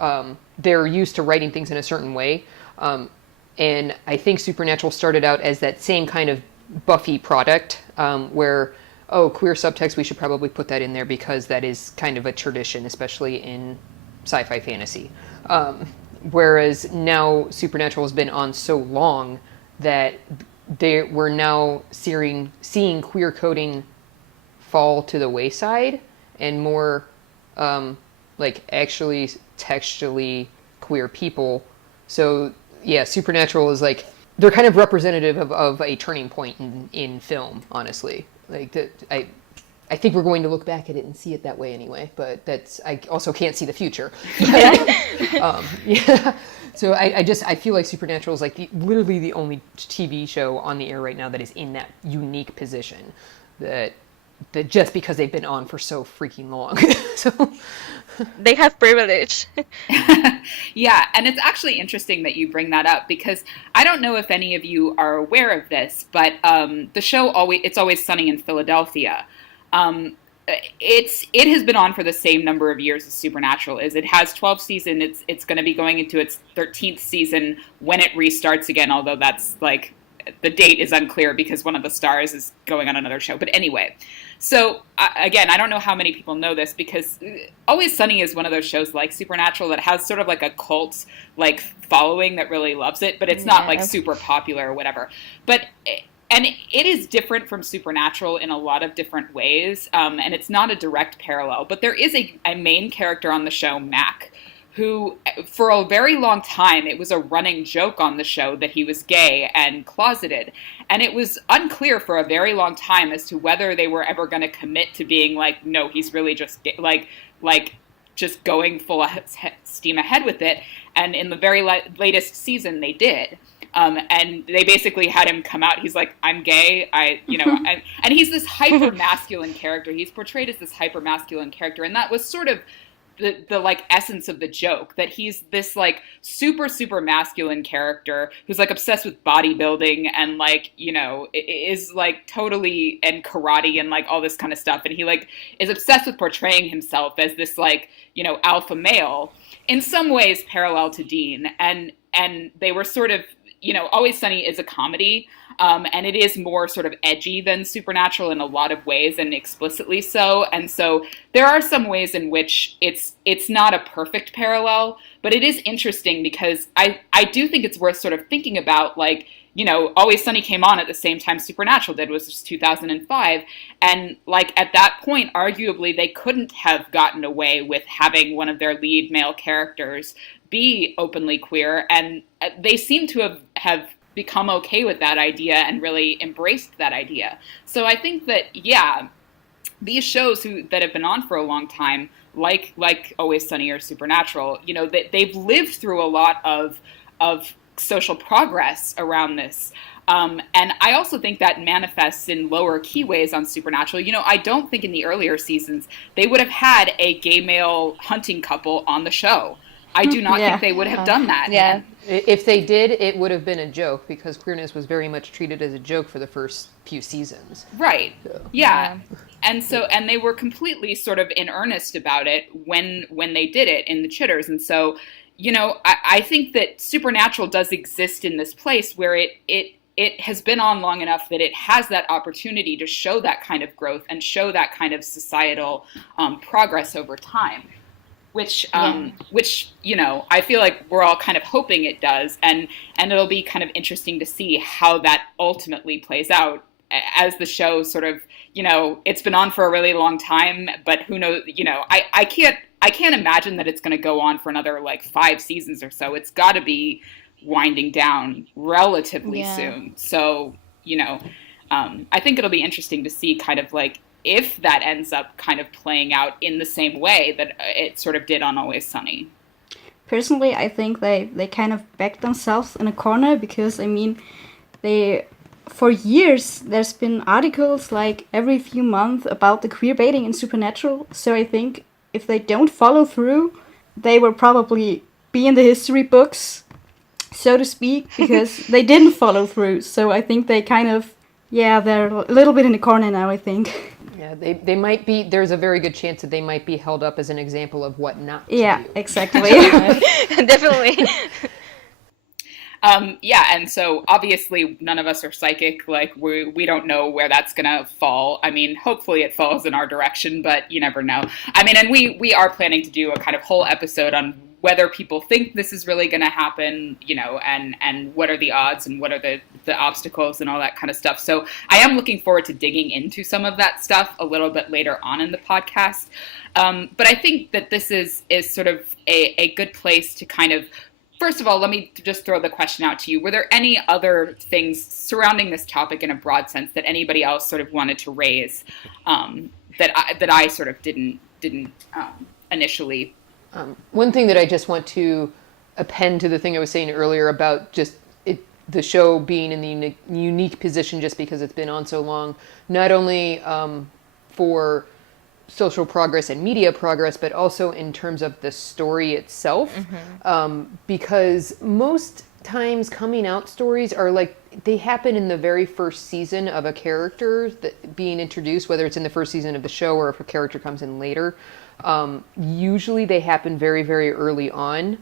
they're used to writing things in a certain way. And I think Supernatural started out as that same kind of Buffy product, where queer subtext, we should probably put that in there because that is kind of a tradition, especially in sci-fi fantasy. Whereas now Supernatural has been on so long that we're now seeing queer coding fall to the wayside, and more actually textually queer people. So yeah, Supernatural is they're kind of representative of a turning point in film, honestly. I think we're going to look back at it and see it that way anyway, but I also can't see the future. So I feel like Supernatural is literally the only TV show on the air right now that is in that unique position, that just because they've been on for so freaking long. So they have privilege. Yeah, and it's actually interesting that you bring that up, because I don't know if any of you are aware of this, but the show It's Always Sunny in Philadelphia. It has been on for the same number of years as Supernatural is. It has 12 seasons. It's going to be going into its 13th season when it restarts again, although that's the date is unclear because one of the stars is going on another show. But anyway, so again, I don't know how many people know this, because Always Sunny is one of those shows like Supernatural that has sort of a cult following that really loves it, but it's not super popular or whatever. And it is different from Supernatural in a lot of different ways, and it's not a direct parallel. But there is a main character on the show, Mac, who, for a very long time, it was a running joke on the show that he was gay and closeted. And it was unclear for a very long time as to whether they were ever going to commit to being no, he's really just gay, just going full steam ahead with it. And in the very latest season, they did. And they basically had him come out. He's like, I'm gay. And he's this hyper masculine character. He's portrayed as this hyper masculine character. And that was sort of the essence of the joke, that he's this super, super masculine character who's obsessed with bodybuilding and is totally, and karate and all this kind of stuff. And he is obsessed with portraying himself as this alpha male, in some ways parallel to Dean. And they were sort of, Always Sunny is a comedy, and it is more sort of edgy than Supernatural in a lot of ways, and explicitly so. And so there are some ways in which it's not a perfect parallel, but it is interesting because I do think it's worth sort of thinking about, like, Always Sunny came on at the same time Supernatural did, was just 2005. And like at that point, arguably, they couldn't have gotten away with having one of their lead male characters be openly queer. And they seem to have become okay with that idea and really embraced that idea. So I think that, yeah, these shows that have been on for a long time, like Always Sunny or Supernatural, they've lived through a lot of social progress around this. And I also think that manifests in lower key ways on Supernatural. I don't think in the earlier seasons they would have had a gay male hunting couple on the show. I do not think they would have done that. Yeah. If they did, it would have been a joke, because queerness was very much treated as a joke for the first few seasons. Right. So. Yeah. And they were completely sort of in earnest about it when they did it in the Chitters. And so, I think that Supernatural does exist in this place where it has been on long enough that it has that opportunity to show that kind of growth and show that kind of societal progress over time, which I feel like we're all kind of hoping it does, and it'll be kind of interesting to see how that ultimately plays out as the show sort of, it's been on for a really long time, but who knows, I can't imagine that it's going to go on for another like 5 seasons or so. It's got to be winding down relatively soon. So, I think it'll be interesting to see kind of like if that ends up kind of playing out in the same way that it sort of did on Always Sunny. Personally, I think they kind of backed themselves in a corner because, for years, there's been articles like every few months about the queer baiting in Supernatural. So I think if they don't follow through, they will probably be in the history books, so to speak, because they didn't follow through. So I think they kind of, they're a little bit in the corner now, I think. Yeah, they might be, there's a very good chance that they might be held up as an example of what not to do. Yeah, exactly. Definitely. And so obviously none of us are psychic. Like we don't know where that's gonna fall. I mean, hopefully it falls in our direction, but you never know. I mean, and we are planning to do a kind of whole episode on whether people think this is really gonna happen, and what are the odds and what are the obstacles and all that kind of stuff. So I am looking forward to digging into some of that stuff a little bit later on in the podcast. But I think that this is sort of a good place to kind of, first of all, let me just throw the question out to you. Were there any other things surrounding this topic in a broad sense that anybody else sort of wanted to raise that I sort of didn't initially? One thing that I just want to append to the thing I was saying earlier about just the show being in the unique position just because it's been on so long, not only for social progress and media progress, but also in terms of the story itself. Because most times coming out stories are like, they happen in the very first season of a character that being introduced, whether it's in the first season of the show or if a character comes in later. Usually they happen very, very early on.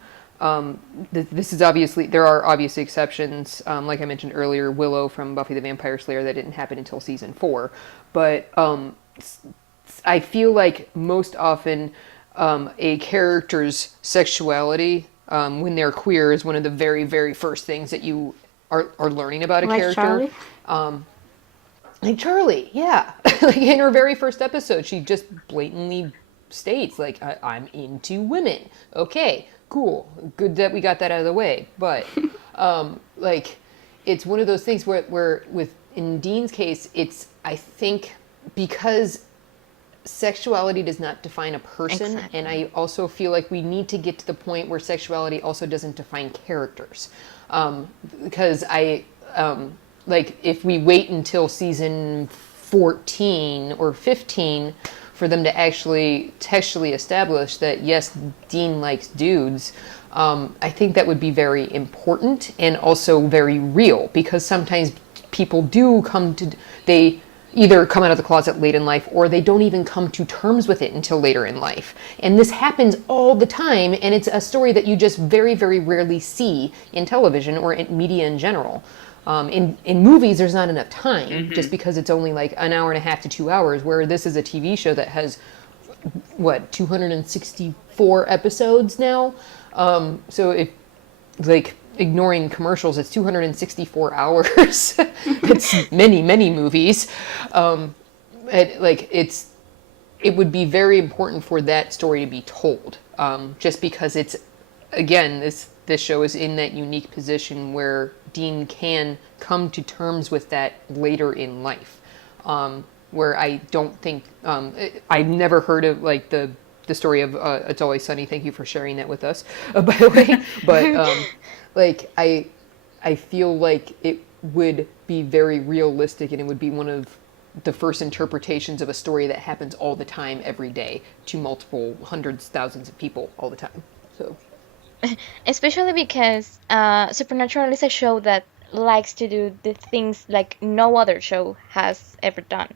This is obviously, there are obviously exceptions. Like I mentioned earlier, Willow from Buffy the Vampire Slayer, that didn't happen until season 4. But I feel like most often a character's sexuality, when they're queer, is one of the very, very first things that you are learning about a character. Charlie? Like Charlie, yeah. Like in her very first episode, she just blatantly states, like, I'm into women. Okay, cool. Good that we got that out of the way. But, like, it's one of those things where in Dean's case, it's, I think, because sexuality does not define a person. Exactly. And I also feel like we need to get to the point where sexuality also doesn't define characters. Because like, if we wait until season 14 or 15 for them to actually textually establish that, yes, Dean likes dudes, I think that would be very important and also very real, because sometimes people do come to, either come out of the closet late in life, or they don't even come to terms with it until later in life. And this happens all the time, and it's a story that you just very, very rarely see in television or in media in general. In movies, there's not enough time, just because it's only like an hour and a half to 2 hours, where this is a TV show that has, 264 episodes now? So if, like, ignoring commercials, it's 264 hours. It's many, many movies. It would be very important for that story to be told, just because it's, again, this show is in that unique position where Dean can come to terms with that later in life, where I don't think, I've never heard of, like, the story of It's Always Sunny. Thank you for sharing that with us, by the way. But like, I feel like it would be very realistic, and it would be one of the first interpretations of a story that happens all the time, every day, to multiple hundreds, thousands of people all the time. So, Especially because Supernatural is a show that likes to do the things like no other show has ever done.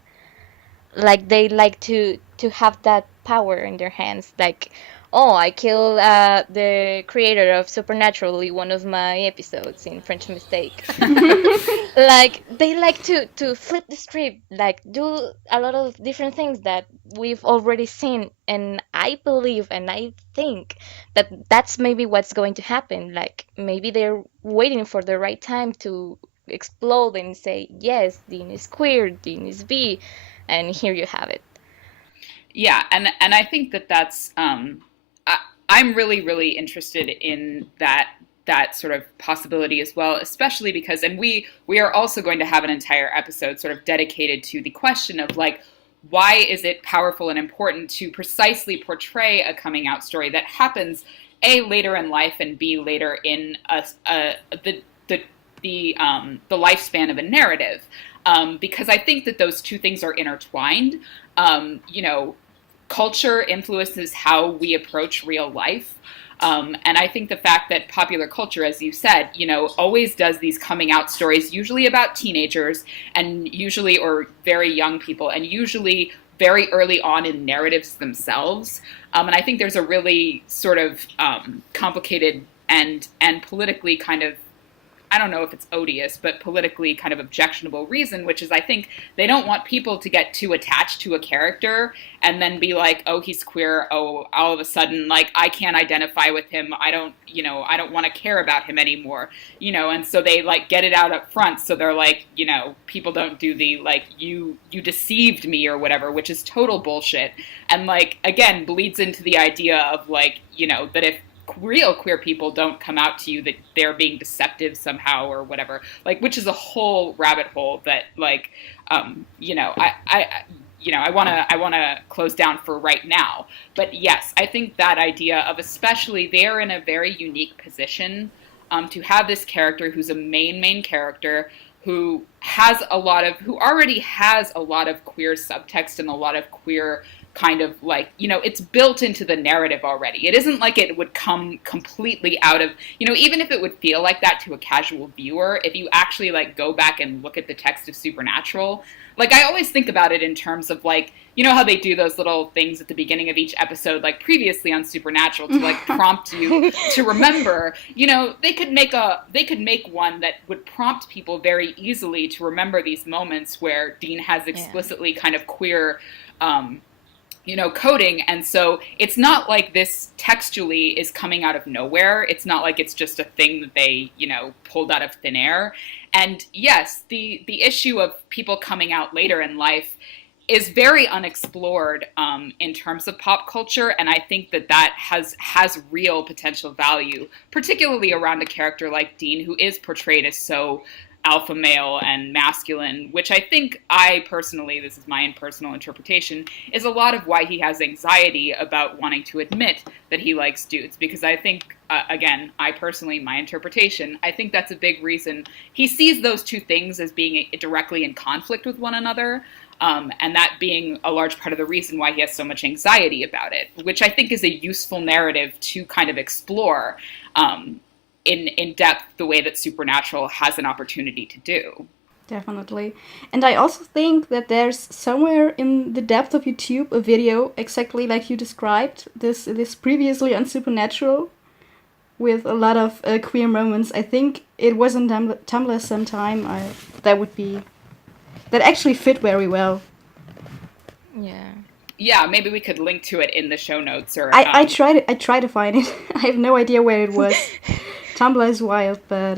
Like they like to have that power in their hands. Like, oh, I killed the creator of Supernaturally, one of my episodes in French Mistake. Like they like to flip the script, like do a lot of different things that we've already seen, and I believe and I think that that's maybe what's going to happen. Like maybe they're waiting for the right time to explode and say, yes, Dean is queer, Dean is bi, and here you have it. Yeah, and I think that's I'm really, really interested in that sort of possibility as well, especially because, and we are also going to have an entire episode sort of dedicated to the question of, like, why is it powerful and important to precisely portray a coming out story that happens A, later in life, and B, later in the lifespan of a narrative, because I think that those two things are intertwined. Culture influences how we approach real life. And I think the fact that popular culture, as you said, always does these coming out stories, usually about teenagers and usually, or very young people, and usually very early on in narratives themselves. And I think there's a really sort of complicated and politically kind of, I don't know if it's odious, but politically kind of objectionable reason, which is I think they don't want people to get too attached to a character and then be like, oh, he's queer. Oh, all of a sudden, like, I can't identify with him. I don't want to care about him anymore, and so they like get it out up front. So they're like, people don't do the, like, you deceived me or whatever, which is total bullshit. And like, again, bleeds into the idea of like, that if real queer people don't come out to you, that they're being deceptive somehow or whatever, like, which is a whole rabbit hole that, like, I want to close down for right now. But yes, I think that idea of, especially they're in a very unique position to have this character who's a main character who already has a lot of queer subtext and a lot of queer kind of, like, it's built into the narrative already. It isn't like it would come completely out of, even if it would feel like that to a casual viewer, if you actually, like, go back and look at the text of Supernatural, like, I always think about it in terms of, like, how they do those little things at the beginning of each episode, like previously on Supernatural, to like prompt you to remember. They could make one that would prompt people very easily to remember these moments where Dean has explicitly kind of queer coding. And so it's not like this textually is coming out of nowhere. It's not like it's just a thing that they, pulled out of thin air. And yes, the issue of people coming out later in life is very unexplored in terms of pop culture. And I think that has real potential value, particularly around a character like Dean, who is portrayed as so alpha male and masculine, which I think this is my personal interpretation, is a lot of why he has anxiety about wanting to admit that he likes dudes. Because I think, again, my interpretation, I think that's a big reason he sees those two things as being directly in conflict with one another. And that being a large part of the reason why he has so much anxiety about it, which I think is a useful narrative to kind of explore in depth the way that Supernatural has an opportunity to do. Definitely. And I also think that there's somewhere in the depth of YouTube a video exactly like you described, this previously on Supernatural, with a lot of queer moments. I think it was on Tumblr sometime. That actually fit very well. Yeah. Yeah, maybe we could link to it in the show notes. Or I try to find it. I have no idea where it was. Tumblr is wild, but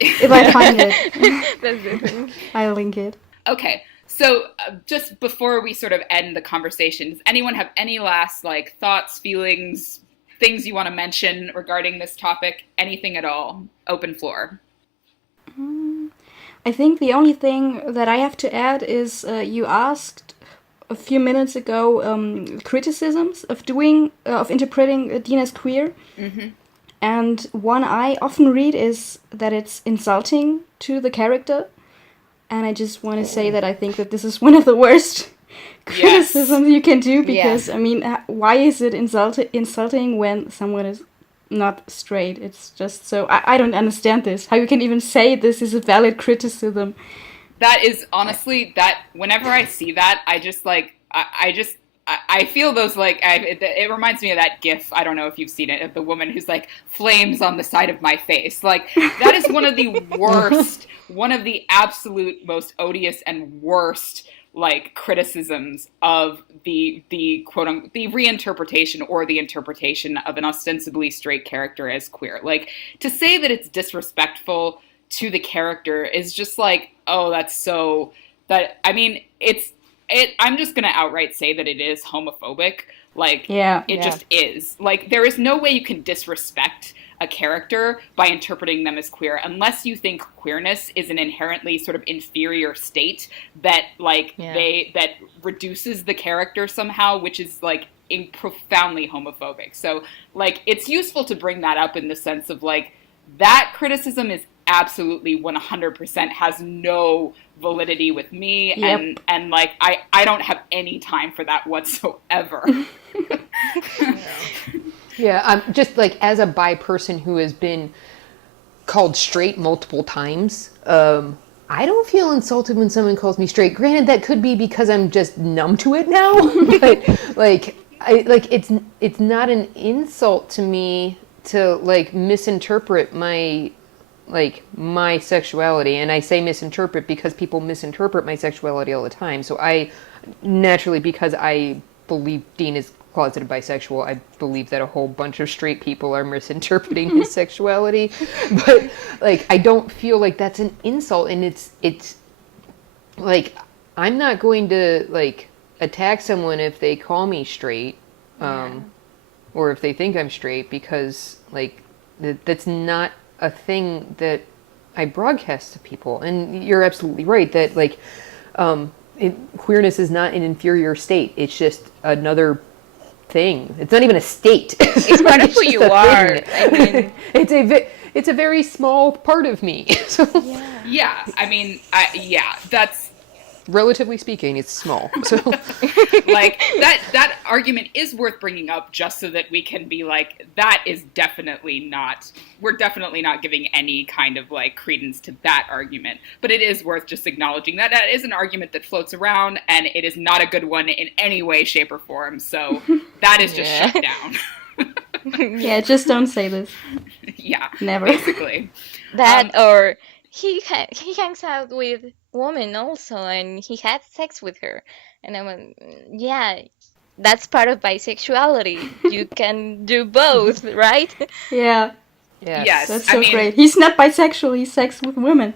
if I find it, That's the thing. I'll link it. Okay, so just before we sort of end the conversation, does anyone have any last thoughts, feelings, things you want to mention regarding this topic? Anything at all? Open floor. I think the only thing that I have to add is you asked a few minutes ago criticisms of interpreting Dean as queer. Mm-hmm. And one I often read is that it's insulting to the character. And I just want to say that I think that this is one of the worst criticisms you can do, because, I mean, why is it insulting when someone is not straight? It's just so... I don't understand this. How you can even say this is a valid criticism. That is, honestly, that whenever I see that, I just, I feel those, it reminds me of that GIF, I don't know if you've seen it, of the woman who's, flames on the side of my face. That is one of the worst, one of the absolute most odious and worst, criticisms of the quote-unquote, the reinterpretation or the interpretation of an ostensibly straight character as queer. To say that it's disrespectful to the character is just oh, that's so... I mean, I'm just going to outright say that it is homophobic. It just is. There is no way you can disrespect a character by interpreting them as queer unless you think queerness is an inherently sort of inferior state that, that reduces the character somehow, which is, profoundly homophobic. So, it's useful to bring that up in the sense of, that criticism is absolutely 100% has no validity with me. Yep. And I don't have any time for that whatsoever. Yeah, just as a bi person who has been called straight multiple times, I don't feel insulted when someone calls me straight. Granted, that could be because I'm just numb to it now, but it's not an insult to me to misinterpret my sexuality. And I say misinterpret because people misinterpret my sexuality all the time. So I naturally, because I believe Dean is closeted bisexual, I believe that a whole bunch of straight people are misinterpreting his sexuality. But I don't feel like that's an insult, and it's I'm not going to attack someone if they call me straight, or if they think I'm straight, because that's not a thing that I broadcast to people. And you're absolutely right that queerness is not an inferior state. It's just another thing. It's not even a state. It's part of who you are. I mean, it's a very small part of me. So, yeah. I mean, that's... Relatively speaking, it's small. So, that argument is worth bringing up just so that we can be that is definitely not... We're definitely not giving any kind of credence to that argument. But it is worth just acknowledging that that is an argument that floats around, and it is not a good one in any way, shape, or form. So that is just shut down. Yeah, just don't say this. Yeah, never. Basically. That or he hangs out with women also, and he had sex with her, and I went, yeah, that's part of bisexuality. You can do both, right? Yeah. Yes. That's so great. He's not bisexual. He's sex with women.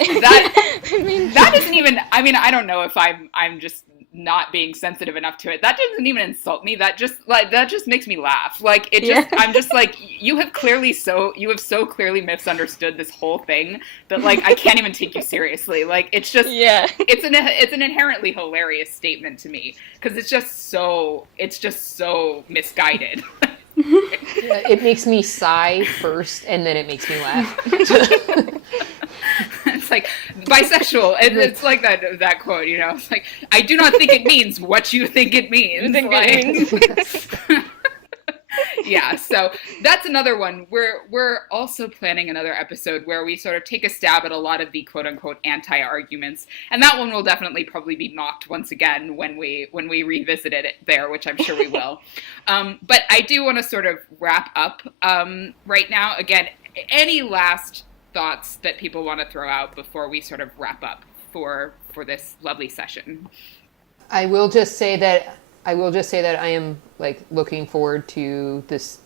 That isn't even... I mean, I don't know if I'm just not being sensitive enough to it. That doesn't even insult me. That just makes me laugh. I'm just you have so clearly misunderstood this whole thing that I can't even take you seriously. It's just it's an inherently hilarious statement to me, because it's just so misguided. It makes me sigh first, and then it makes me laugh. It's bisexual, and it's that quote, it's I do not think it means what you think it means. Yeah, so that's another one. We're also planning another episode where we sort of take a stab at a lot of the quote unquote anti-arguments, and that one will definitely probably be mocked once again when we revisit it there, which I'm sure we will. But I do want to sort of wrap up right now. Again, any last thoughts that people want to throw out before we sort of wrap up for this lovely session? I will just say that I am like looking forward to this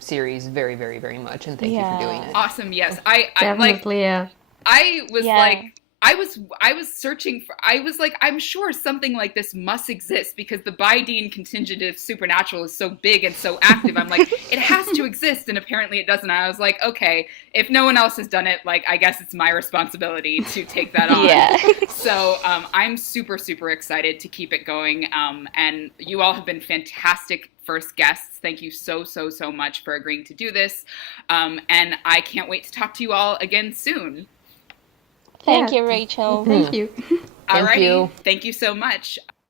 series very, very, very much, and thank you for doing it. Awesome. Yes, Definitely, yeah. I was Yeah. like, I was searching for, I was like, I'm sure something like this must exist because the Dean contingent of Supernatural is so big and so active. I'm like, it has to exist, and apparently it doesn't. I was like, okay, if no one else has done it, like, I guess it's my responsibility to take that on. Yeah. So I'm super, super excited to keep it going. And you all have been fantastic first guests. Thank you so, so, so much for agreeing to do this. And I can't wait to talk to you all again soon. Thank Yeah. you, Rachel. Thank you. Thank you. Thank you so much.